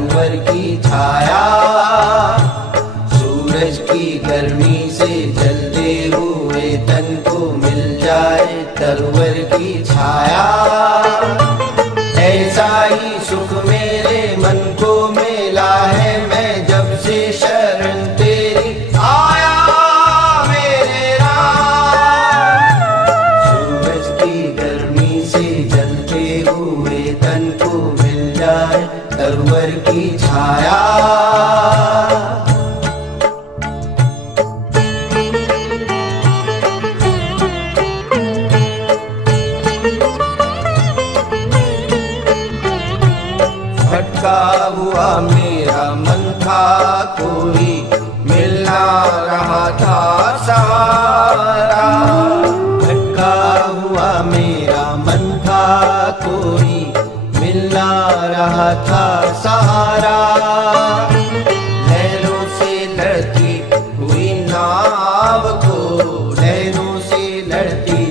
तरवर की छाया। सूरज की गर्मी से जलते हुए तन को मिल जाए तरवर की छाया। ऐसा ही सुख मेरे मन को मिला है, मैं जब से शरण तेरी आया मेरे राम। सूरज की गर्मी से जलते हुए तन को मिल जाए तरवर की छाया। भटका हुआ मेरा मन था, कोई मिल ना रहा था सहारा। भटका हुआ मेरा मन था, कोई मिल ना रहा था सहारा। लहरों से लड़ती हुई नाव को, लहरों से लड़ती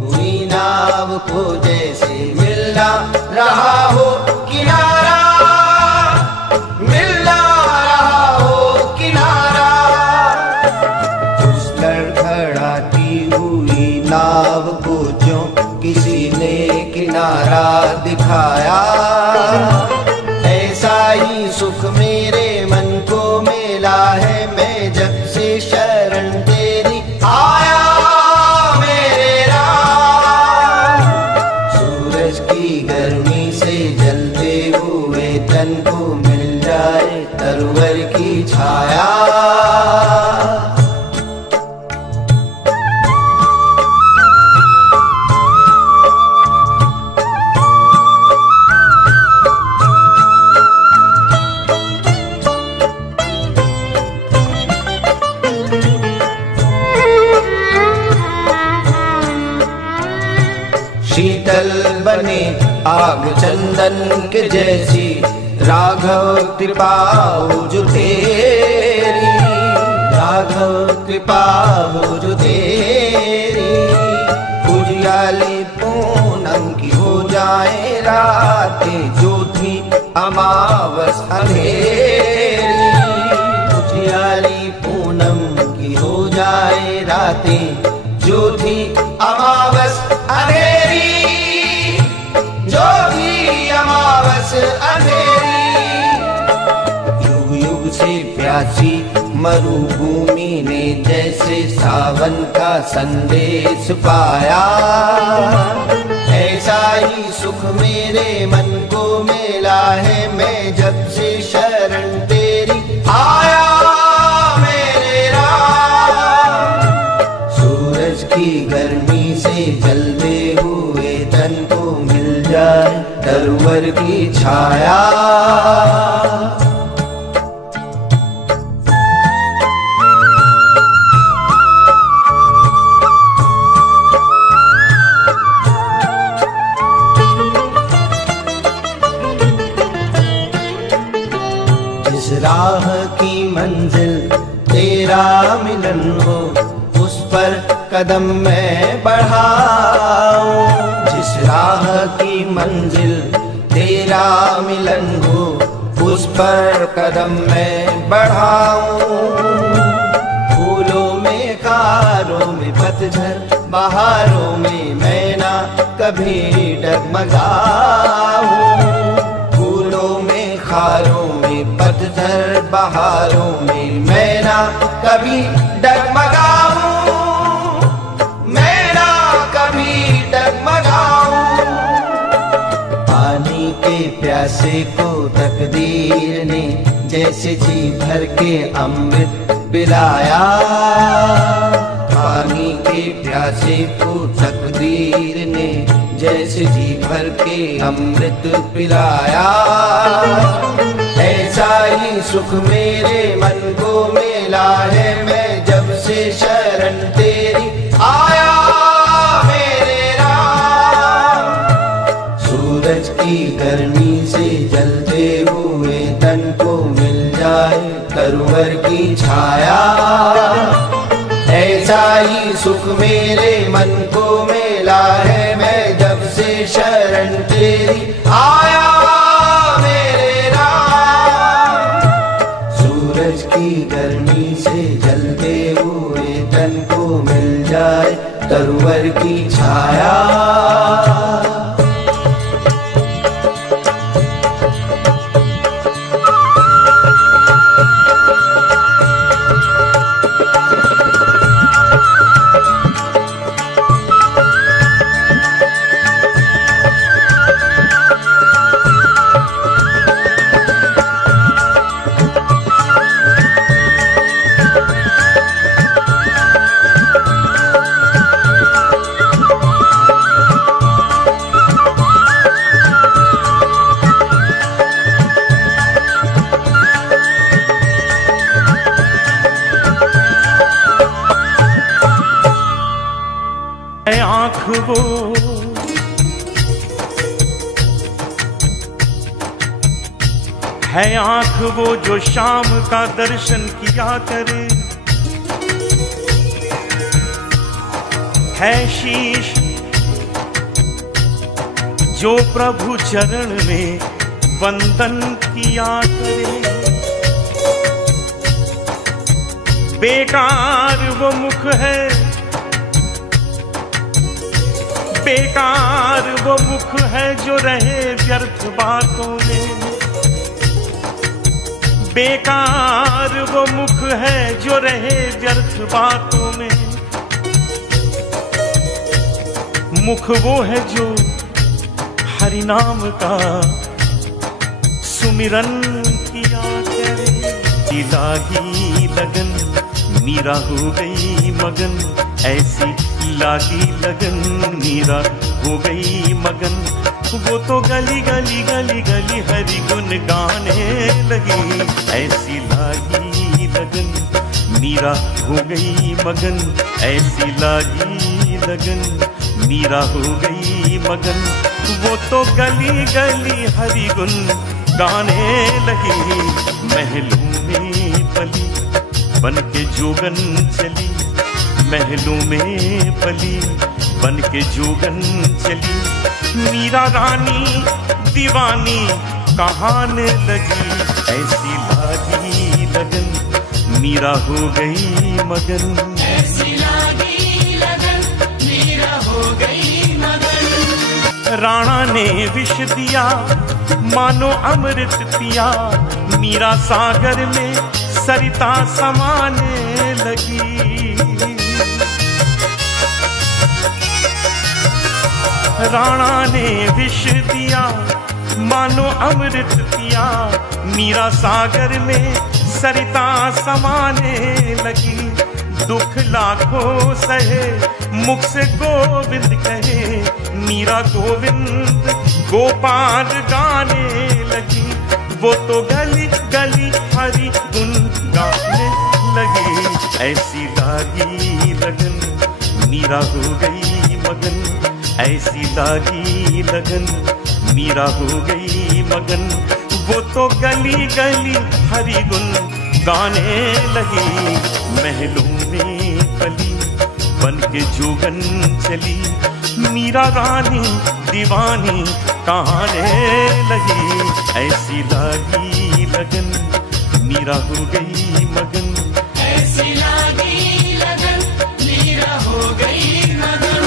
हुई नाव को जैसे मिल ना रहा हो किनारा, मिल ना रहा हो किनारा। उस लड़खड़ाती हुई नाव को जो किसी ने किनारा दिखाया, ऐसा ही सुख मेरे मन को मिला है, मैं जब से शरण तेरी आया मेरे राम। सूरज की गर्मी से जलते हुए तन को मिल जाए तरवर की छाया। शीतल बने आग चंदन के जैसी राघव कृपा हो जो तेरी, राघव कृपा हो जो तेरी। उजियाली पूनम की हो जाए रातें, जो थी अमावस अंधेरी। उजियाली पूनम की हो जाए रातें, जो थी अमावस अंधेरी, जो थी अमावस अंधेरी। युग युग से प्यासी मरुभूमि ने जैसे सावन का संदेश पाया, ऐसा ही सुख मेरे मन को मिला है, मैं जब से शरण तेरी आया मेरे राम। सूरज की गर्मी से जलते हुए तन को मिल जाए तरवर की छाया। जिस राह की मंजिल तेरा मिलन हो, उस पर कदम मैं बढ़ाऊं। जिस राह की मंजिल तेरा मिलन हो, उस पर कदम मैं बढ़ाऊं। फूलों में खारों में पतझड़, बहारों में मैं ना कभी डगमगाऊं। फूलों में खारों में पतझड़, बहारों में मैं ना कभी डगमगाऊं, मैं ना कभी डगमगाऊं। पानी के प्यासे को तकदीर ने जैसे जी भर के अमृत पिलाया। पानी के प्यासे को तकदीर ने जैसे जी भर के अमृत पिलाया। ऐसा ही सुख मेरे मन को मिला है, मैं जब से शरण तेरी आया मेरे राम। सूरज की गर्मी से जलते हुए तन को मिल जाए तरवर की छाया। ऐसा ही सुख मेरे मन को मिला है, मैं जब से शरण तेरी आया मेरे राम। वो, है आंख वो जो शाम का दर्शन किया करे, है शीश जो प्रभु चरण में वंदन किया करे। बेकार वो मुख है, बेकार वो मुख है जो रहे व्यर्थ बातों में। बेकार वो मुख है जो रहे व्यर्थ बातों में। मुख वो है जो हरि नाम का सुमिरन किया करे। लागी लगन मीरा हो गई मगन, ऐसी लागी लगन मीरा हो गई मगन। वो तो गली गली गली गली हरि गुण गाने लगी, ऐसी लागी लगन मीरा हो गई मगन, ऐसी लागी लगन मीरा हो गई मगन। वो तो गली गली हरि गुण गाने लगी। महलों में पली बन के जोगन चली, महलों में पली बन के जोगन चली। मीरा रानी दीवानी कहाने लगी, ऐसी लागी लगन मीरा हो गई मगन, ऐसी लागी लगन मीरा हो गई मगन। राणा ने विष दिया मानो अमृत पिया, मीरा सागर में सरिता समाने लगी। राणा ने विष दिया मानो अमृत पिया, मीरा सागर में सरिता समाने लगी। दुख लाखों सहे मुख से गोविंद कहे, मीरा गोविंद गोपाल गाने लगी। वो तो गली गली हरि गुण गाने लगी, ऐसी लागी लगन मीरा हो गई मगन, ऐसी लागी लगन मीरा हो गई मगन। वो तो गली गली हरि गुण गाने लगी। महलों में पली बन के जोगन चली, मीरा रानी दीवानी कहाने लगी। ऐसी लागी लगन मीरा हो गई मगन, ऐसी लागी लगन मीरा हो गई मगन।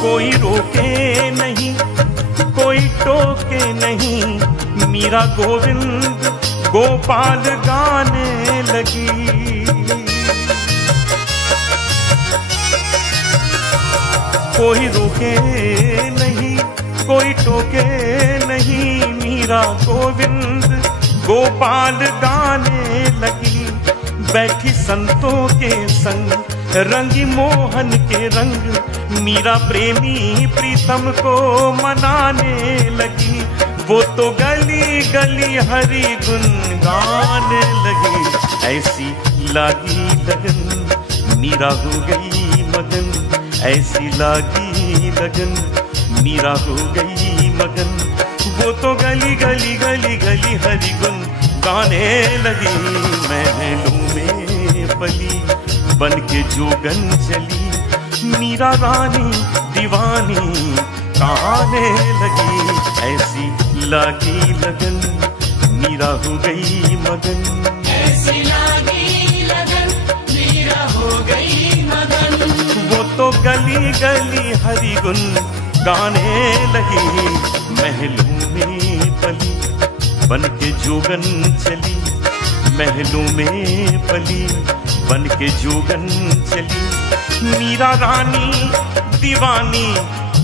कोई रोके नहीं कोई टोके नहीं, मीरा गोविंद गोपाल गाने लगी। कोई रोके नहीं कोई टोके नहीं, मीरा गोविंद गोपाल गाने लगी। बैठी संतों के संग रंगी मोहन के रंग, मीरा प्रेमी प्रीतम को मनाने लगी। वो तो गली गली हरि गुण गाने लगी, ऐसी लागी लगन मीरा हो गई मगन, ऐसी लागी लगन मीरा हो गई मगन। वो तो गली गली गली गली हरि गुण गाने लगी। महलों में पली बन के जोगन चली, मीरा रानी दीवानी गाने लगी। ऐसी लागी लगन मीरा हो गई मगन, ऐसी लागी लगन मीरा हो गई मगन। वो तो गली गली हरि गुण गाने लगी। महलों में पली बन के जोगन चली, महलों में पली बन के जोगन चली। मीरा रानी दीवानी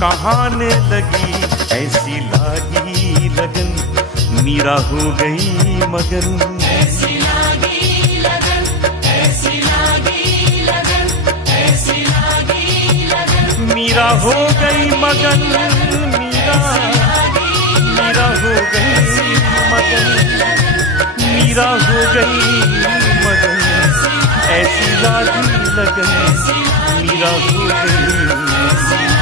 कहाने लगी, ऐसी लागी लगन मीरा हो गई मगन, ऐसी लागी लगन ऐसी लागी लगन ऐसी लागी लगन। मीरा मीरा हो गई मगन, मीरा हो गई मगन, मीरा हो गई मगन, ऐसी लागी लगन मीरा हो गई।